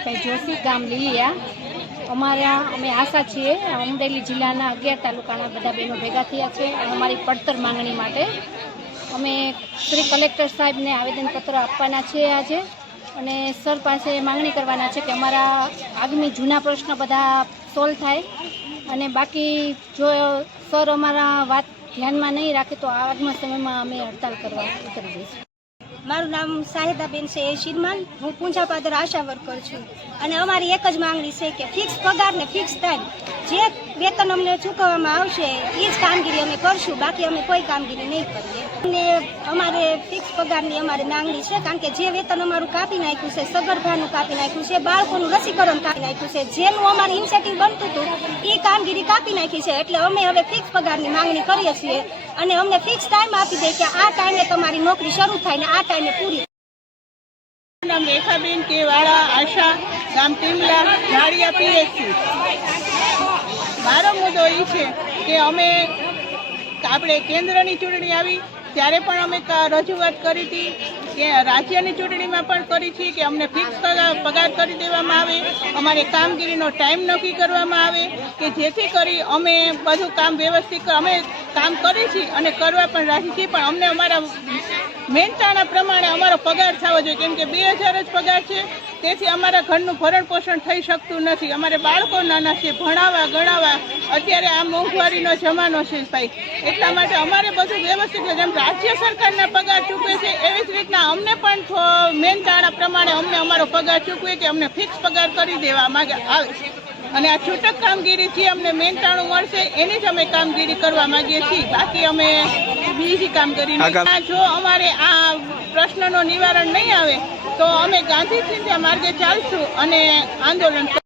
અમિતભાઈ જોશી ગામ લીલિયા. અમારા અમે આશા છીએ, અમરેલી જિલ્લાના અગિયાર તાલુકાના બધા બહેનો ભેગા થયા છે અમારી પડતર માંગણી માટે અમે શ્રી કલેક્ટર સાહેબને આવેદનપત્ર આપવાના છીએ આજે અને સર પાસે માંગણી કરવાના છે કે અમારા આગામી જૂના પ્રશ્ન બધા સોલ્વ થાય અને બાકી જો સર અમારા વાત ધ્યાનમાં નહીં રાખે તો આગળના સમયમાં અમે હડતાલ કરવા ઉતરી જઈશું. મારું નામ સાહિદાબેન છે શિરમાન હું પૂંજા આશા વર્કર છું. અને અમારી એક જ માંગણી છે કે ફિક્સ પગાર ને ફિક્સ ટાઈમ જે વેતન અમને ચૂકવવામાં આવશે એ જ કામગીરી અમે કરશું. બાકી અમે કોઈ કામગીરી નહીં કરીએ. અને અમારે ફિક્સ પગારની અમારી માંગણી છે, કારણ કે જે વેતન અમારું કાપી નાખ્યું છે, સગર્ભાનું કાપી નાખ્યું છે, બાળકોનું રસીકરણ કાપી નાખ્યું છે, જેનું અમારું ઇન્સેટિવ બનતું હતું એ કામગીરી કાપી નાખી છે. એટલે અમે હવે ફિક્સ પગારની માંગણી કરીએ છીએ. અને અમને ફિક્સ ટાઈમ આપી દે કે આ ટાઈમે તમારી નોકરી શરૂ થાય ને આ ટાઈમે પૂરી નામ રેખાબેન કે વાળા આશા, ગામ ટીમલા ઝાડિયા પીએચસી મારો મુદ્દો એ છે કે અમે આપણે કેન્દ્રની ચૂંટણી આવી, ત્યારે પણ અમે રજૂઆત કરી હતી કે રાજ્યની ચૂંટણીમાં પણ કરી છે કે અમને ફિક્સ પગાર કરી દેવામાં આવે, અમારે કામગીરીનો ટાઈમ નક્કી કરવામાં આવે, કે જેથી કરી અમે બધું કામ વ્યવસ્થિત, અમે કામ કરી છીએ અને કરવા પણ રાખી છીએ, પણ અમને અમારા મહેનતાણા પ્રમાણે અમારો પગાર થવો જોઈએ. કેમ કે બે હજાર જ પગાર છે, તેથી અમારા ઘરનું ભરણ પોષણ થઈ શકતું નથી. અમારે બાળકો નાના છે, ભણાવવા, ગણાવવા, અત્યારે આ મોંઘવારીનો જમાનો છે ભાઈ. એટલા માટે અમારે બધું વ્યવસ્થિત છે. જેમ રાજ્ય સરકારના પગાર ચૂકવે છે, એવી જ રીતના અમને પણ મહેનતાણા પ્રમાણે અમને અમારો પગાર ચૂકવે કે અમને ફિક્સ પગાર કરી દેવા માંગે, આવે છે. અને આ છૂટક કામગીરી જે અમને મહેનતાણું મળશે એની જ અમે કામગીરી કરવા માંગીએ છીએ. બાકી અમે બીજી કામગીરી જો અમારે આ પ્રશ્નનો નિવારણ નહીં આવે તો અમે ગાંધી ચિંતા માર્ગે ચાલશું અને આંદોલન